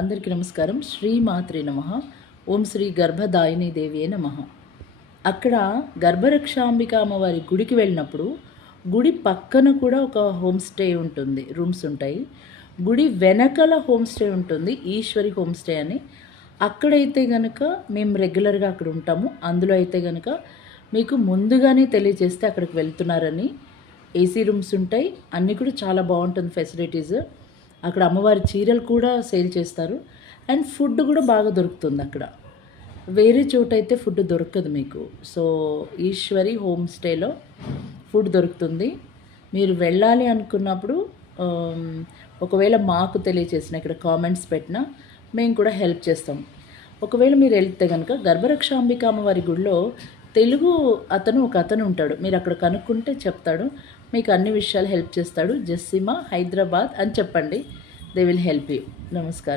అందరికీ నమస్కారం. శ్రీమాత్రే నమః. ఓం శ్రీ గర్భదాయిని దేవియే నమః. అక్కడ గర్భరక్షాంబిక అమ్మవారి గుడికి వెళ్ళినప్పుడు గుడి పక్కన కూడా ఒక హోమ్ స్టే ఉంటుంది, రూమ్స్ ఉంటాయి. గుడి వెనకల హోమ్ స్టే ఉంటుంది, ఈశ్వరి హోమ్ స్టే అని. అక్కడైతే గనక మేము రెగ్యులర్గా అక్కడ ఉంటాము. అందులో అయితే గనక మీకు ముందుగానే తెలియజేస్తే అక్కడికి వెళ్తున్నారని. ఏసీ రూమ్స్ ఉంటాయి, అన్నీ కూడా చాలా బాగుంటుంది ఫెసిలిటీస్. అక్కడ అమ్మవారి చీరలు కూడా సేల్ చేస్తారు అండ్ ఫుడ్ కూడా బాగా దొరుకుతుంది అక్కడ. వేరే చోట అయితే ఫుడ్ దొరకదు మీకు. సో ఈశ్వరి హోమ్ స్టేలో ఫుడ్ దొరుకుతుంది. మీరు వెళ్ళాలి అనుకున్నప్పుడు ఒకవేళ మాకు తెలియచేసిన ఇక్కడ కామెంట్స్ పెట్టినా మేము కూడా హెల్ప్ చేస్తాం. ఒకవేళ మీరు వెళ్తే కనుక గర్భరక్షాంబిక అమ్మవారి గుడిలో తెలుగు ఒక అతను ఉంటాడు. మీరు అక్కడ కనుక్కుంటే చెప్తాడు, మీకు అన్ని విషయాలు హెల్ప్ చేస్తాడు. జస్సీమా హైదరాబాద్ అని చెప్పండి, దే విల్ హెల్ప్ యూ. నమస్కారం.